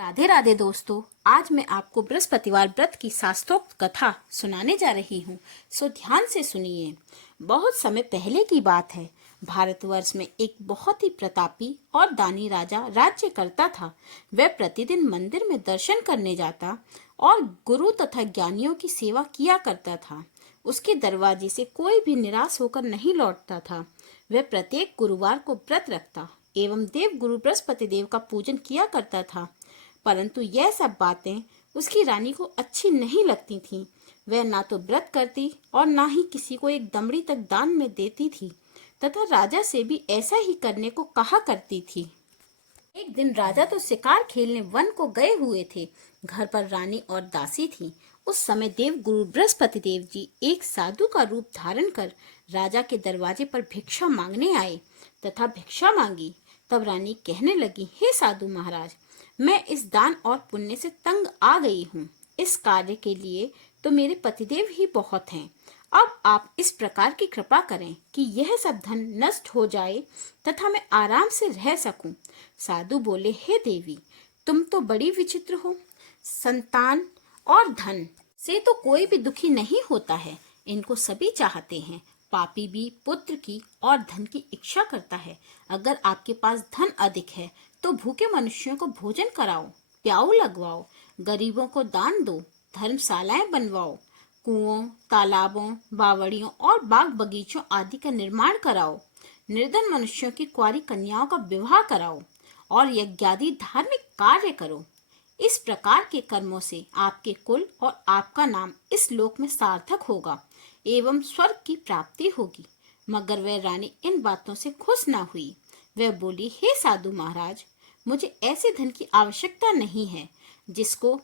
राधे राधे दोस्तों, आज मैं आपको बृहस्पतिवार व्रत की शास्त्रोक्त कथा सुनाने जा रही हूँ। सो ध्यान से सुनिए। बहुत समय पहले की बात है। भारतवर्ष में एक बहुत ही प्रतापी और दानी राजा राज्य करता था। वह प्रतिदिन मंदिर में दर्शन करने जाता और गुरु तथा ज्ञानियों की सेवा किया करता था। उसके दरवाजे से कोई भी निराश होकर नहीं लौटता था। वह प्रत्येक गुरुवार को व्रत रखता एवं देव गुरु बृहस्पति देव का पूजन किया करता था। परंतु यह सब बातें उसकी रानी को अच्छी नहीं लगती थीं। वह ना तो व्रत करती और ना ही किसी को एक दमड़ी तक दान में देती थी तथा राजा से भी ऐसा ही करने को कहा करती थी। एक दिन राजा तो शिकार खेलने वन को गए हुए थे। घर पर रानी और दासी थी। उस समय देव गुरु बृहस्पति देव जी एक साधु का रूप धारण कर राजा के दरवाजे पर भिक्षा मांगने आए तथा भिक्षा मांगी। तब रानी कहने लगी, हे साधु महाराज, मैं इस दान और पुण्य से तंग आ गई हूँ। इस कार्य के लिए तो मेरे पतिदेव ही बहुत हैं। अब आप इस प्रकार की कृपा करें कि यह सब धन नष्ट हो जाए तथा मैं आराम से रह सकूं। साधु बोले, हे देवी, तुम तो बड़ी विचित्र हो। संतान और धन से तो कोई भी दुखी नहीं होता है, इनको सभी चाहते हैं। पापी भी पुत्र की और धन की इच्छा करता है। अगर आपके पास धन अधिक है तो भूखे मनुष्यों को भोजन कराओ, प्याऊ लगवाओ, गरीबों को दान दो, धर्मशालाएं बनवाओ, कुओं, तालाबों, बावड़ियों और बाग बगीचों आदि का निर्माण कराओ, निर्धन मनुष्यों की कुंवारी कन्याओं का विवाह कराओ और यज्ञादि धार्मिक कार्य करो। इस प्रकार के कर्मों से आपके कुल और आपका नाम इस लोक में सार्थक होगा एवं स्वर्ग की प्राप्ति होगी। मगर वह रानी इन बातों से खुश न हुई। वह बोली, हे साधु महाराज, मुझे ऐसे धन की आवश्यकता नहीं है जिसको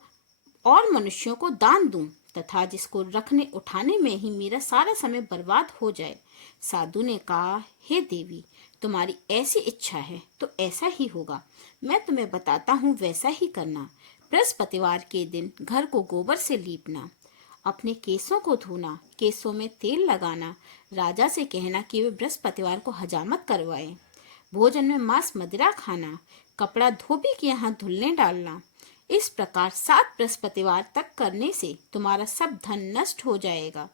और मनुष्यों को दान दूं तथा जिसको रखने उठाने में ही मेरा सारा समय बर्बाद हो जाए। साधु ने कहा, हे देवी, तुम्हारी ऐसी इच्छा है तो ऐसा ही होगा। मैं तुम्हें बताता हूँ, वैसा ही करना। बृहस्पतिवार के दिन घर को गोबर से लीपना, अपने केसों को धोना, केसों में तेल लगाना, राजा से कहना कि वे बृहस्पतिवार को हजामत करवाएं, भोजन में मांस मदिरा खाना, कपड़ा धोबी के यहाँ धुलने डालना। इस प्रकार 7 बृहस्पतिवार तक करने से तुम्हारा सब धन नष्ट हो जाएगा।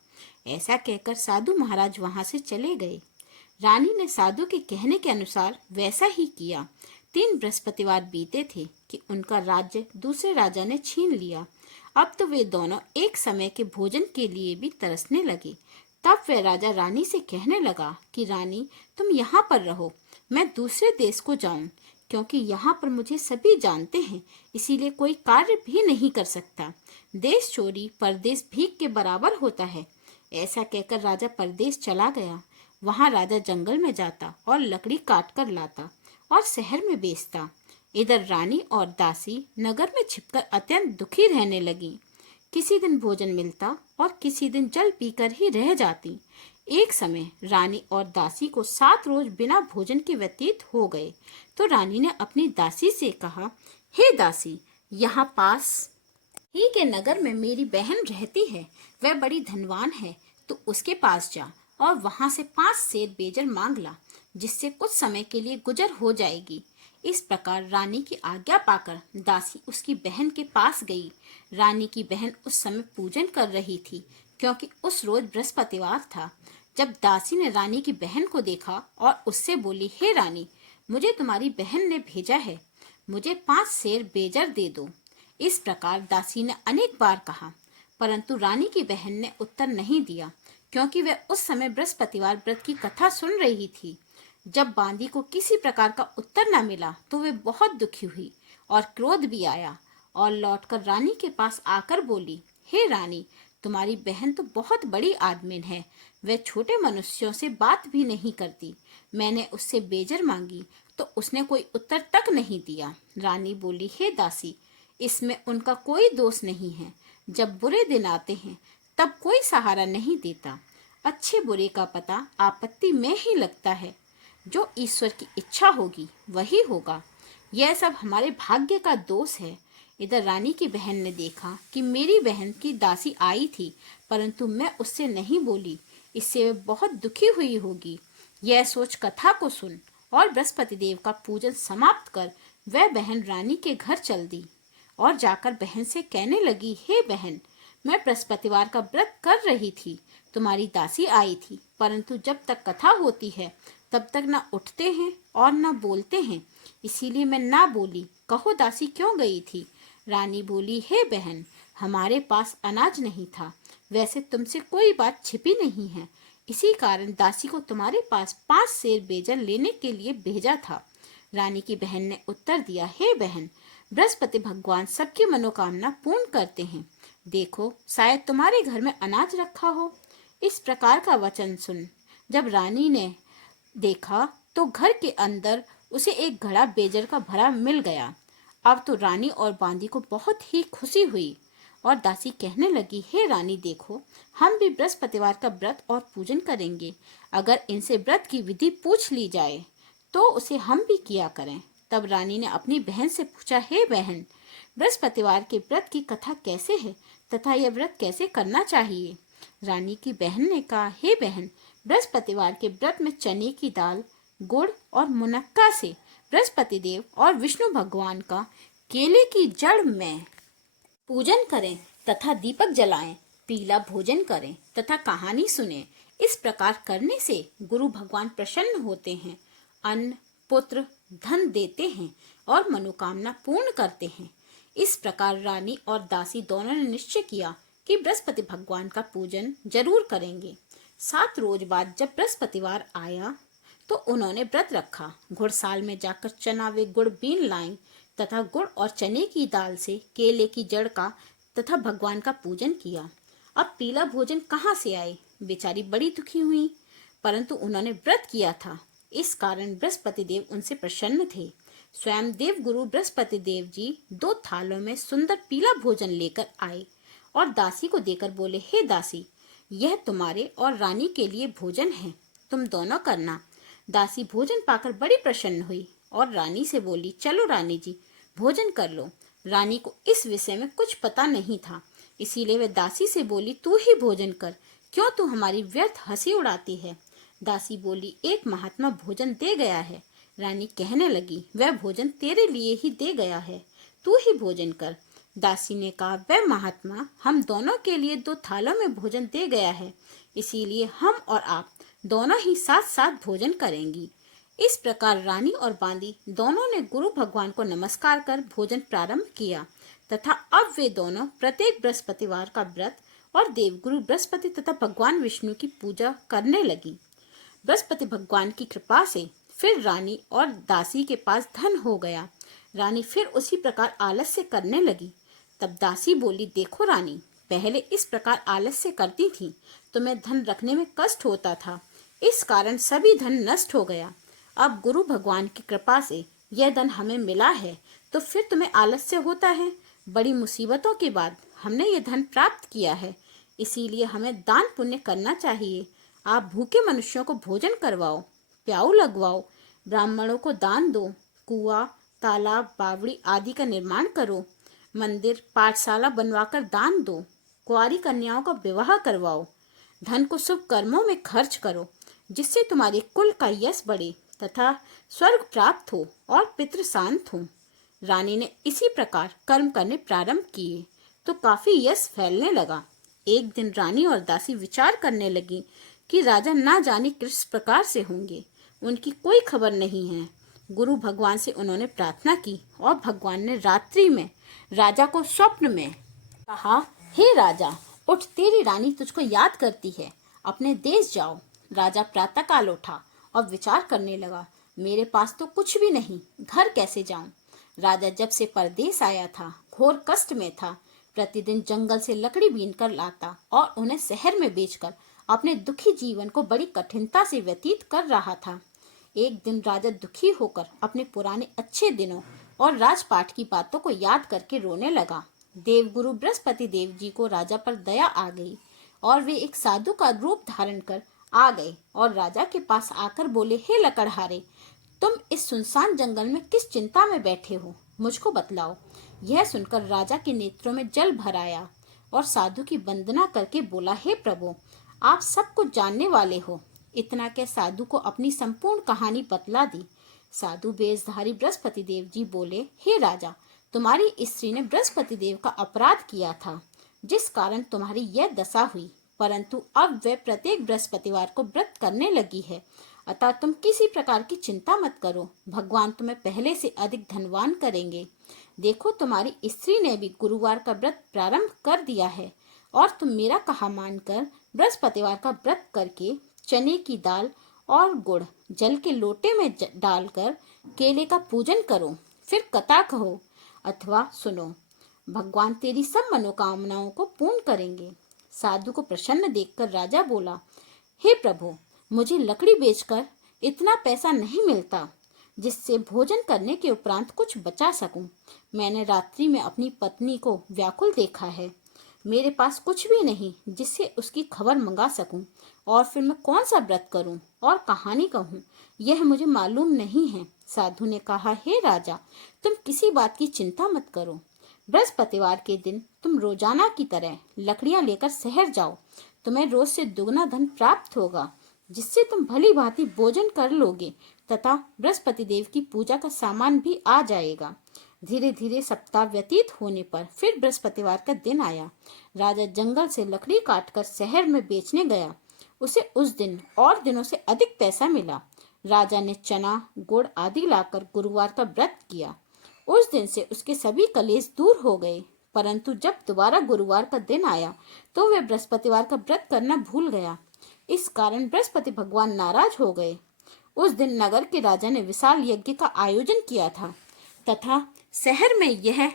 ऐसा कहकर साधु महाराज वहां से चले गए। रानी ने साधु के कहने के अनुसार वैसा ही किया। 3 बृहस्पतिवार बीते थे कि उनका राज्य दूसरे राजा ने छीन लिया। अब तो वे दोनों एक समय के भोजन के लिए भी तरसने लगे। तब वह राजा रानी से कहने लगा कि रानी, तुम यहाँ पर रहो, मैं दूसरे देश को जाऊं, क्योंकि यहाँ पर मुझे सभी जानते हैं, इसीलिए कोई कार्य भी नहीं कर सकता। देश चोरी परदेश भीख के बराबर होता है। ऐसा कहकर राजा परदेश चला गया। वहाँ राजा जंगल में जाता और लकड़ी काट कर लाता और शहर में बेचता। इधर रानी और दासी नगर में छिपकर अत्यंत दुखी रहने लगी। किसी दिन भोजन मिलता और किसी दिन जल पीकर ही रह जाती। एक समय रानी और दासी को 7 रोज बिना भोजन के व्यतीत हो गए। तो रानी ने अपनी दासी से कहा, हे दासी, यहाँ पास ही के नगर में मेरी बहन रहती है। वह बड़ी धनवान है, तो उसके पास जा और वहां से 5 सेर बेजर मांग ला, जिससे कुछ समय के लिए गुजर हो जाएगी। इस प्रकार रानी की आज्ञा पाकर दासी उसकी बहन के पास गई। रानी की बहन उस समय पूजन कर रही थी, क्योंकि उस रोज बृहस्पतिवार था। जब दासी ने रानी की बहन को देखा और उससे बोली, हे रानी, मुझे तुम्हारी बहन ने भेजा है, मुझे 5 सेर बेजर दे दो। इस प्रकार दासी ने अनेक बार कहा, परंतु रानी की बहन ने उत्तर नहीं दिया, क्योंकि वह उस समय बृहस्पतिवार व्रत की कथा सुन रही थी। जब बांदी को किसी प्रकार का उत्तर न मिला तो वे बहुत दुखी हुई और क्रोध भी आया और लौटकर रानी के पास आकर बोली, हे रानी, तुम्हारी बहन तो बहुत बड़ी आदमीन है। वह छोटे मनुष्यों से बात भी नहीं करती। मैंने उससे बेजर मांगी तो उसने कोई उत्तर तक नहीं दिया। रानी बोली, हे दासी, इसमें उनका कोई दोष नहीं है। जब बुरे दिन आते हैं तब कोई सहारा नहीं देता। अच्छे बुरे का पता आपत्ति में ही लगता है। जो ईश्वर की इच्छा होगी वही होगा। यह सब हमारे भाग्य का दोष है। इधर रानी की बहन ने देखा कि मेरी बहन की दासी आई थी, परंतु मैं उससे नहीं बोली, इससे वह बहुत दुखी हुई होगी। यह सोच कथा को सुन और बृहस्पति देव का पूजन समाप्त कर वह बहन रानी के घर चल दी। और जाकर बहन से कहने लगी, हे बहन, मैं बृहस्पतिवार का व्रत कर रही थी, तुम्हारी दासी आई थी, परंतु जब तक कथा होती है तब तक न उठते हैं और न बोलते हैं, इसीलिए मैं ना बोली। कहो दासी क्यों गई थी? रानी बोली, हे बहन, हमारे पास अनाज नहीं था। वैसे तुमसे कोई बात छिपी नहीं है, इसी कारण दासी को तुम्हारे पास 5 सेर बेजल लेने के लिए भेजा था। रानी की बहन ने उत्तर दिया, हे बहन, बृहस्पति भगवान सबकी मनोकामना पूर्ण करते हैं। देखो, शायद तुम्हारे घर में अनाज रखा हो। इस प्रकार का वचन सुन जब रानी ने देखा तो घर के अंदर उसे एक घड़ा बेजल का भरा मिल गया। अब तो रानी और बांदी को बहुत ही खुशी हुई और दासी कहने लगी, हे रानी, देखो, हम भी बृहस्पतिवार का व्रत और पूजन करेंगे। अगर इनसे व्रत की विधि पूछ ली जाए तो उसे हम भी किया करें। तब रानी ने अपनी बहन से पूछा, हे बहन, बृहस्पतिवार के व्रत की कथा कैसे है तथा यह व्रत कैसे करना चाहिए? रानी की बहन ने कहा, हे बहन, बृहस्पतिवार के व्रत में चने की दाल, गुड़ और मुनक्का से बृहस्पति देव और विष्णु भगवान का केले की जड़ में पूजन करें तथा दीपक जलाएं, पीला भोजन करें तथा कहानी सुने। इस प्रकार करने से गुरु भगवान प्रसन्न होते हैं, अन्न, पुत्र, धन देते हैं और मनोकामना पूर्ण करते हैं। इस प्रकार रानी और दासी दोनों ने निश्चय किया कि बृहस्पति भगवान का पूजन जरूर करेंगे। 7 रोज बाद जब बृहस्पतिवार आया तो उन्होंने व्रत रखा। घुड़साल में जाकर चना वे गुड़ बीन लाईं तथा गुड़ और चने की दाल से केले की जड़ का तथा भगवान का पूजन किया। अब पीला भोजन कहाँ से आए? बेचारी बड़ी दुखी हुई, परंतु उन्होंने व्रत किया था, इस कारण बृहस्पति देव उनसे प्रसन्न थे। स्वयं देव गुरु बृहस्पति देव जी 2 थालों में सुंदर पीला भोजन लेकर आए और दासी को देकर बोले, हे दासी, यह तुम्हारे और रानी के लिए भोजन है, तुम दोनों करना। दासी भोजन पाकर बड़ी प्रसन्न हुई और रानी से बोली, चलो रानी जी, भोजन कर लो। रानी को इस विषय में कुछ पता नहीं था, इसीलिए वे दासी से बोली, तू ही भोजन कर, क्यों तू हमारी व्यर्थ हंसी उड़ाती है? दासी बोली, एक महात्मा भोजन दे गया है। रानी कहने लगी, वह भोजन तेरे लिए ही दे गया है, तू ही भोजन कर। दासी ने कहा, वह महात्मा हम दोनों के लिए 2 थालों में भोजन दे गया है, इसीलिए हम और आप दोनों ही साथ साथ भोजन करेंगी। इस प्रकार रानी और बांदी दोनों ने गुरु भगवान को नमस्कार कर भोजन प्रारंभ किया तथा अब वे दोनों प्रत्येक बृहस्पतिवार का व्रत और देवगुरु बृहस्पति तथा भगवान विष्णु की पूजा करने लगी। बृहस्पति भगवान की कृपा से फिर रानी और दासी के पास धन हो गया। रानी फिर उसी प्रकार आलस्य करने लगी। तब दासी बोली, देखो रानी, पहले इस प्रकार आलस्य करती थी तो मैं धन रखने में कष्ट होता था, इस कारण सभी धन नष्ट हो गया। अब गुरु भगवान की कृपा से यह धन हमें मिला है तो फिर तुम्हें आलस्य होता है। बड़ी मुसीबतों के बाद हमने ये धन प्राप्त किया है, इसीलिए हमें दान पुण्य करना चाहिए। आप भूखे मनुष्यों को भोजन करवाओ, प्याऊ लगवाओ, ब्राह्मणों को दान दो, कुआं, तालाब, बावड़ी आदि का निर्माण करो, मंदिर, पाठशाला बनवाकर दान दो, कुंवारी कन्याओं का विवाह करवाओ, धन को शुभ कर्मों में खर्च करो, जिससे तुम्हारे कुल का यश बढ़े तथा स्वर्ग प्राप्त हो और पितृ शांत हो। रानी ने इसी प्रकार कर्म करने प्रारंभ किए तो काफी यश फैलने लगा। एक दिन रानी और दासी विचार करने लगी कि राजा ना जाने किस प्रकार से होंगे, उनकी कोई खबर नहीं है। गुरु भगवान से उन्होंने प्रार्थना की और भगवान ने रात्रि में राजा को स्वप्न में कहा, हे राजा, उठ, तेरी रानी तुझको याद करती है, अपने देश जाओ। राजा प्रातःकाल उठा और विचार करने लगा, मेरे पास तो कुछ भी नहीं, घर कैसे जाऊं? राजा जब से परदेश आया था घोर कष्ट में था, प्रतिदिन जंगल से लकड़ी बीनकर लाता और उन्हें शहर में बेचकर अपने दुखी जीवन को बड़ी कठिनता से व्यतीत कर रहा था। एक दिन राजा दुखी होकर अपने पुराने अच्छे दिनों और राजपाट की बातों को याद करके रोने लगा। देवगुरु बृहस्पति देव जी को राजा पर दया आ गई और वे एक साधु का रूप धारण कर आ गए और राजा के पास आकर बोले, हे लकड़हारे, तुम इस सुनसान जंगल में किस चिंता में बैठे हो, मुझको बतलाओ। यह सुनकर राजा के नेत्रों में जल भर आया और साधु की वंदना करके बोला, हे प्रभु, आप सब कुछ जानने वाले हो। इतना के साधु को अपनी संपूर्ण कहानी बतला दी। साधु वेशधारी बृहस्पति देव जी बोले, हे राजा, तुम्हारी स्त्री ने बृहस्पति देव का अपराध किया था, जिस कारण तुम्हारी यह दशा हुई। परंतु अब वह प्रत्येक बृहस्पतिवार को व्रत करने लगी है, अतः तुम किसी प्रकार की चिंता मत करो। भगवान तुम्हें पहले से अधिक धनवान करेंगे। देखो, तुम्हारी स्त्री ने भी गुरुवार का व्रत प्रारंभ कर दिया है, और तुम मेरा कहा मानकर बृहस्पतिवार का व्रत करके चने की दाल और गुड़ जल के लोटे में डालकर केले का पूजन करो। फिर कथा कहो अथवा सुनो। भगवान तेरी सब मनोकामनाओं को पूर्ण करेंगे। साधु को प्रसन्न देखकर राजा बोला, हे प्रभु, मुझे लकड़ी बेचकर इतना पैसा नहीं मिलता जिससे भोजन करने के उपरांत कुछ बचा सकूं। मैंने रात्रि में अपनी पत्नी को व्याकुल देखा है। मेरे पास कुछ भी नहीं जिससे उसकी खबर मंगा सकूं, और फिर मैं कौन सा व्रत करूं और कहानी कहूं, यह मुझे मालूम नहीं है। साधु ने कहा, हे राजा, तुम किसी बात की चिंता मत करो। बृहस्पतिवार के दिन तुम रोजाना की तरह लकड़ियां लेकर शहर जाओ। तुम्हें रोज से दुगना धन प्राप्त होगा, जिससे तुम भली भांति भोजन कर लोगे तथा बृहस्पति देव की पूजा का सामान भी आ जाएगा। धीरे धीरे सप्ताह व्यतीत होने पर फिर बृहस्पतिवार का दिन आया। राजा जंगल से लकड़ी काटकर शहर में बेचने गया। उसे उस दिन और दिनों से अधिक पैसा मिला। राजा ने चना, गुड़ आदि लाकर गुरुवार का व्रत किया। उस दिन से उसके सभी कलेश दूर हो गए। परंतु जब दोबारा गुरुवार का दिन आया तो वह बृहस्पतिवार का व्रत करना भूल गया। इस कारण बृहस्पति भगवान नाराज हो गए। उस दिन नगर के राजा ने विशाल यज्ञ का आयोजन किया था तथा शहर में यह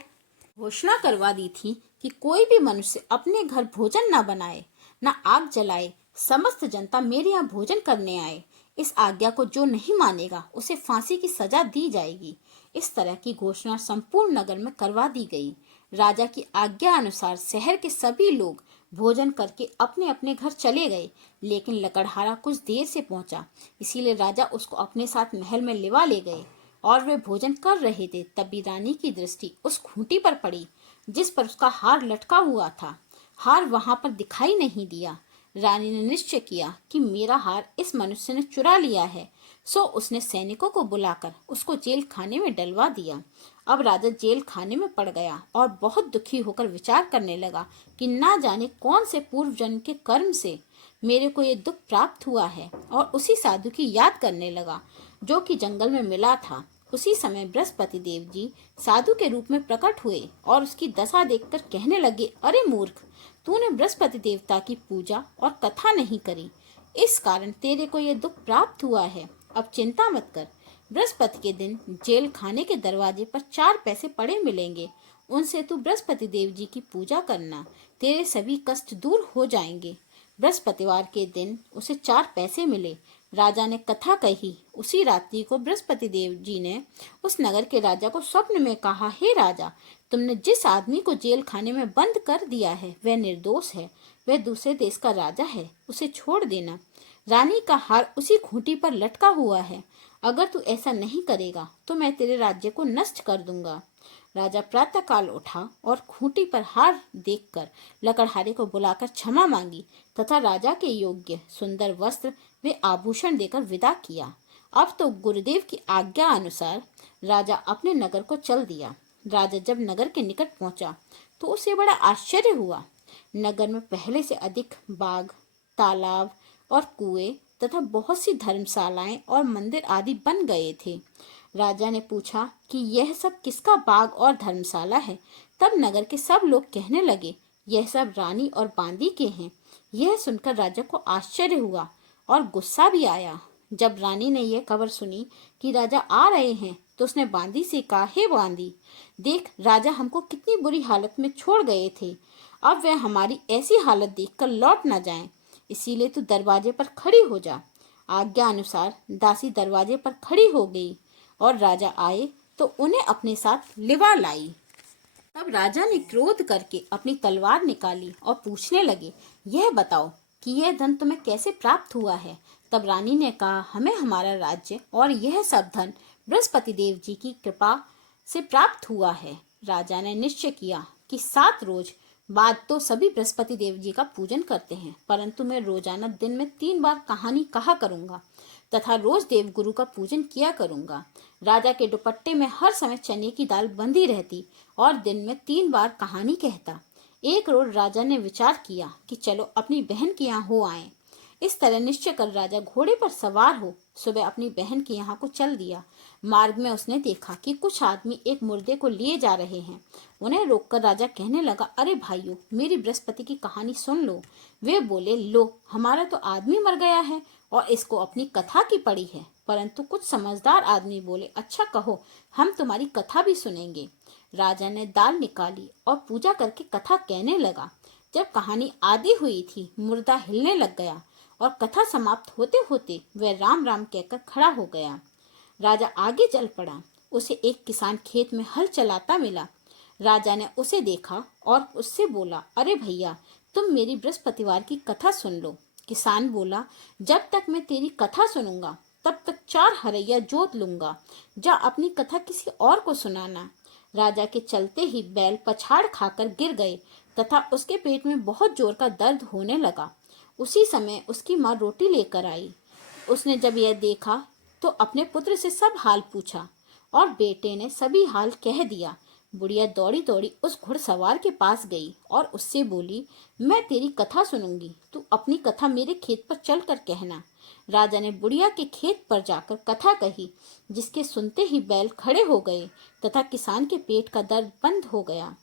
घोषणा करवा दी थी कि कोई भी मनुष्य अपने घर भोजन न बनाए, न आग जलाए। समस्त जनता मेरे यहाँ भोजन करने आए। इस आज्ञा को जो नहीं मानेगा उसे फांसी की सजा दी जाएगी। इस तरह की घोषणा संपूर्ण नगर में करवा दी गई। राजा की आज्ञा अनुसार शहर के सभी लोग भोजन करके अपने अपने घर चले गए, लेकिन लकड़हारा कुछ देर से पहुंचा, इसीलिए राजा उसको अपने साथ महल में लिवा ले गए और वे भोजन कर रहे थे। तभी रानी की दृष्टि उस खूंटी पर पड़ी जिस पर उसका हार लटका हुआ था। हार वहां पर दिखाई नहीं दिया। रानी ने निश्चय किया कि मेरा हार इस मनुष्य ने चुरा लिया है। सो उसने सैनिकों को बुलाकर उसको जेल खाने में डलवा दिया। अब राजा जेल खाने में पड़ गया और बहुत दुखी होकर विचार करने लगा कि ना जाने कौन से पूर्व जन्म के कर्म से मेरे को ये दुख प्राप्त हुआ है, और उसी साधु की याद करने लगा जो कि जंगल में मिला था। उसी समय बृहस्पति देव जी साधु के रूप में प्रकट हुए और उसकी दशा देखकर कहने लगे, अरे मूर्ख, तूने बृहस्पति देवता की पूजा और कथा नहीं करी, इस कारण तेरे को यह दुख प्राप्त हुआ है। अब चिंता मत कर। बृहस्पति के दिन जेल खाने के दरवाजे पर 4 पैसे पड़े मिलेंगे। उनसे तू बृहस्पति देव जी की पूजा करना, तेरे सभी कष्ट दूर हो जाएंगे। बृहस्पतिवार के दिन उसे 4 पैसे मिले। राजा ने कथा कही। उसी रात्रि को बृहस्पति देव जी ने उस नगर के राजा को स्वप्न में कहा, हे राजा, तुमने जिस आदमी को जेल खाने में बंद कर दिया है वह निर्दोष है। वह दूसरे देश का राजा है, उसे छोड़ देना। रानी का हार उसी खूंटी पर लटका हुआ है। अगर तू ऐसा नहीं करेगा तो मैं तेरे राज्य को नष्ट कर दूंगा। राजा प्रातःकाल उठा और खूंटी पर हार देखकर लकड़हारे को बुलाकर क्षमा मांगी तथा राजा के योग्य सुंदर वस्त्र वे आभूषण देकर विदा किया। अब तो गुरुदेव की आज्ञा अनुसार राजा अपने नगर को चल दिया। राजा जब नगर के निकट पहुंचा तो उसे बड़ा आश्चर्य हुआ। नगर में पहले से अधिक बाग, तालाब और कुएं तथा बहुत सी धर्मशालाएं और मंदिर आदि बन गए थे। राजा ने पूछा कि यह सब किसका बाग और धर्मशाला है। तब नगर के सब लोग कहने लगे, यह सब रानी और बांदी के हैं। यह सुनकर राजा को आश्चर्य हुआ और गुस्सा भी आया। जब रानी ने यह खबर सुनी कि राजा आ रहे हैं तो उसने बांदी से कहा, हे बांदी, देख, राजा हमको कितनी बुरी हालत में छोड़ गए थे। अब वह हमारी ऐसी हालत देखकर लौट न जाएं, इसीलिए तू दरवाजे पर खड़ी हो जा। आज्ञा अनुसार दासी दरवाजे पर खड़ी हो गई और राजा आए तो उन्हें अपने साथ लिवा लाई। तब राजा ने क्रोध करके अपनी तलवार निकाली और पूछने लगे, यह बताओ कि यह धन तुम्हें कैसे प्राप्त हुआ है। तब रानी ने कहा, हमें हमारा राज्य और यह सब धन बृहस्पति देव जी की कृपा से प्राप्त हुआ है। राजा ने निश्चय किया कि 7 रोज बाद तो सभी बृहस्पति देव जी का पूजन करते हैं, परंतु मैं रोजाना दिन में 3 बार कहानी कहा करूंगा तथा रोज देव गुरु का पूजन किया करूंगा। राजा के दुपट्टे में हर समय चने की दाल बंधी रहती और दिन में 3 बार कहानी कहता। एक रोज राजा ने विचार किया कि चलो अपनी बहन के यहाँ हो आए। इस तरह निश्चय कर राजा घोड़े पर सवार हो सुबह अपनी बहन के यहाँ को चल दिया। मार्ग में उसने देखा कि कुछ आदमी एक मुर्दे को लिए जा रहे हैं। उन्हें रोककर राजा कहने लगा, अरे भाइयों, मेरी बृहस्पति की कहानी सुन लो। वे बोले, लो, हमारा तो आदमी मर गया है और इसको अपनी कथा की पड़ी है। परंतु कुछ समझदार आदमी बोले, अच्छा कहो, हम तुम्हारी कथा भी सुनेंगे। राजा ने दाल निकाली और पूजा करके कथा कहने लगा। जब कहानी आधी हुई थी, मुर्दा हिलने लग गया और कथा समाप्त होते होते वह राम राम कहकर खड़ा हो गया। राजा आगे चल पड़ा। उसे एक किसान खेत में हल चलाता मिला। राजा ने उसे देखा और उससे बोला, अरे भैया, तुम मेरी बृहस्पतिवार की कथा सुन लो। किसान बोला, जब तक मैं तेरी कथा सुनूंगा तब तक 4 हरैया जोत लूंगा। जा अपनी कथा किसी और को सुनाना। राजा के चलते ही बैल पछाड़ खाकर गिर गए तथा उसके पेट में बहुत जोर का दर्द होने लगा। उसी समय उसकी माँ रोटी लेकर आई। उसने जब यह देखा तो अपने पुत्र से सब हाल पूछा और बेटे ने सभी हाल कह दिया। बुढ़िया दौड़ी दौड़ी उस घुड़सवार के पास गई और उससे बोली, मैं तेरी कथा सुनूंगी, तू अपनी कथा मेरे खेत पर चलकर कहना। राजा ने बुढ़िया के खेत पर जाकर कथा कही, जिसके सुनते ही बैल खड़े हो गए तथा किसान के पेट का दर्द बंद हो गया।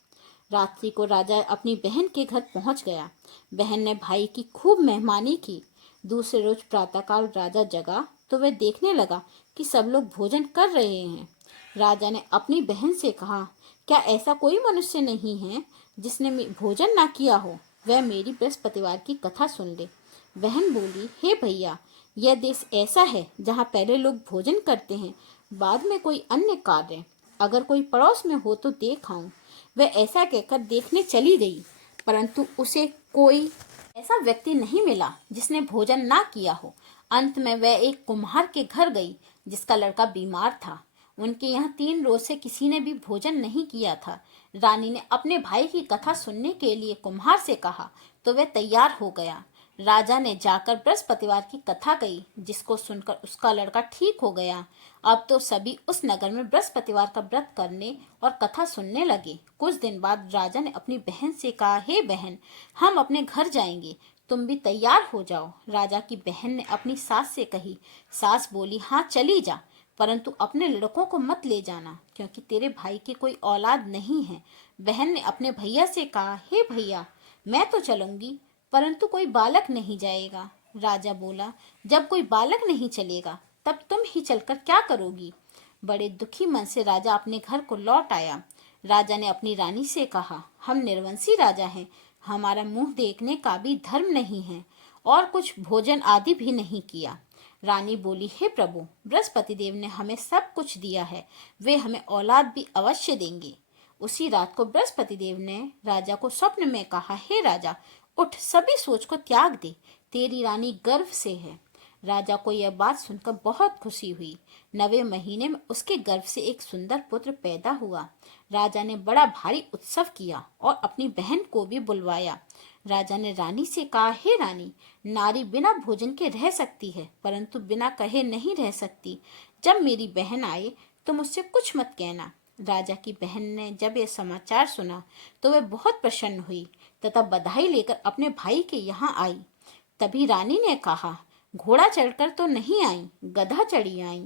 रात्रि को राजा अपनी बहन के घर पहुंच गया। बहन ने भाई की खूब मेहमानी की। दूसरे रोज प्रातःकाल राजा जगा तो वह देखने लगा कि सब लोग भोजन कर रहे हैं। राजा ने अपनी बहन से कहा, क्या ऐसा कोई मनुष्य नहीं है जिसने भोजन ना किया हो? वह मेरी बृहस्पतिवार की कथा सुन ले। बहन बोली, हे भैया, यह देश ऐसा है जहाँ पहले लोग भोजन करते हैं, बाद में कोई अन्य कार्य। अगर कोई पड़ोस में हो तो देख आऊं। वह ऐसा कहकर देखने चली गई, परंतु उसे कोई ऐसा व्यक्ति नहीं मिला जिसने भोजन ना किया हो। अंत में वह एक कुम्हार के घर गई जिसका लड़का बीमार था। उनके यहाँ 3 रोज से किसी ने भी भोजन नहीं किया था। रानी ने अपने भाई की कथा सुनने के लिए कुम्हार से कहा तो वह तैयार हो गया। राजा ने जाकर बृहस्पतिवार की कथा कही, जिसको सुनकर उसका लड़का ठीक हो गया। अब तो सभी उस नगर में बृहस्पतिवार का व्रत करने और कथा सुनने लगे। कुछ दिन बाद राजा ने अपनी बहन से कहा, हे बहन, हम अपने घर जाएंगे, तुम भी तैयार हो जाओ। राजा की बहन ने अपनी सास से कही। सास बोली, हाँ चली जा, परंतु अपने लड़कों को मत ले जाना, क्योंकि तेरे भाई की कोई औलाद नहीं है। बहन ने अपने भैया से कहा, हे भैया, मैं तो चलूंगी, परंतु कोई बालक नहीं जाएगा। राजा बोला, जब कोई बालक नहीं चलेगा तब तुम ही चलकर क्या करोगी? बड़े दुखी मन से राजा अपने घर को लौट आया। राजा ने अपनी रानी से कहा, हम निर्वंशी राजा हैं, हमारा मुंह देखने का भी धर्म नहीं है और कुछ भोजन आदि भी नहीं किया। रानी बोली, हे प्रभु, बृहस्पति देव ने हमें सब कुछ दिया है, वे हमें औलाद भी अवश्य देंगे। उसी रात को बृहस्पति देव ने राजा को स्वप्न में कहा, हे राजा, उठ, सभी सोच को त्याग दे, तेरी रानी गर्भ से है। राजा को यह बात सुनकर बहुत खुशी हुई। 9वें महीने में उसके गर्भ से एक सुंदर पुत्र पैदा हुआ। राजा ने बड़ा भारी उत्सव किया और अपनी बहन को भी बुलवाया। राजा ने रानी से कहा, हे रानी, नारी बिना भोजन के रह सकती है, परंतु बिना कहे नहीं रह सकती। जब मेरी बहन आए तो मुझसे कुछ मत कहना। राजा की बहन ने जब यह समाचार सुना तो वह बहुत प्रसन्न हुई तथा बधाई लेकर अपने भाई के यहाँ आई। तभी रानी ने कहा, घोड़ा चढ़कर तो नहीं आई, गधा चढ़ी आई।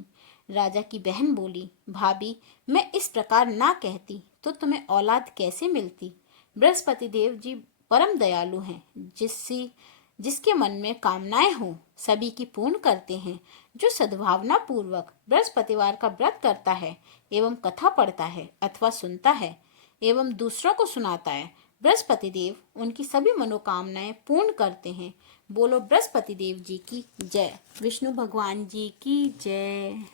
राजा की बहन बोली, भाभी, मैं इस प्रकार ना कहती तो तुम्हें औलाद कैसे मिलती? बृहस्पति देव जी परम दयालु हैं, जिसके मन में कामनाएं हों सभी की पूर्ण करते हैं। जो सद्भावना पूर्वक बृहस्पतिवार का व्रत करता है एवं कथा पढ़ता है अथवा सुनता है एवं दूसरों को सुनाता है, बृहस्पति देव उनकी सभी मनोकामनाएं पूर्ण करते हैं। बोलो बृहस्पति देव जी की जय। विष्णु भगवान जी की जय।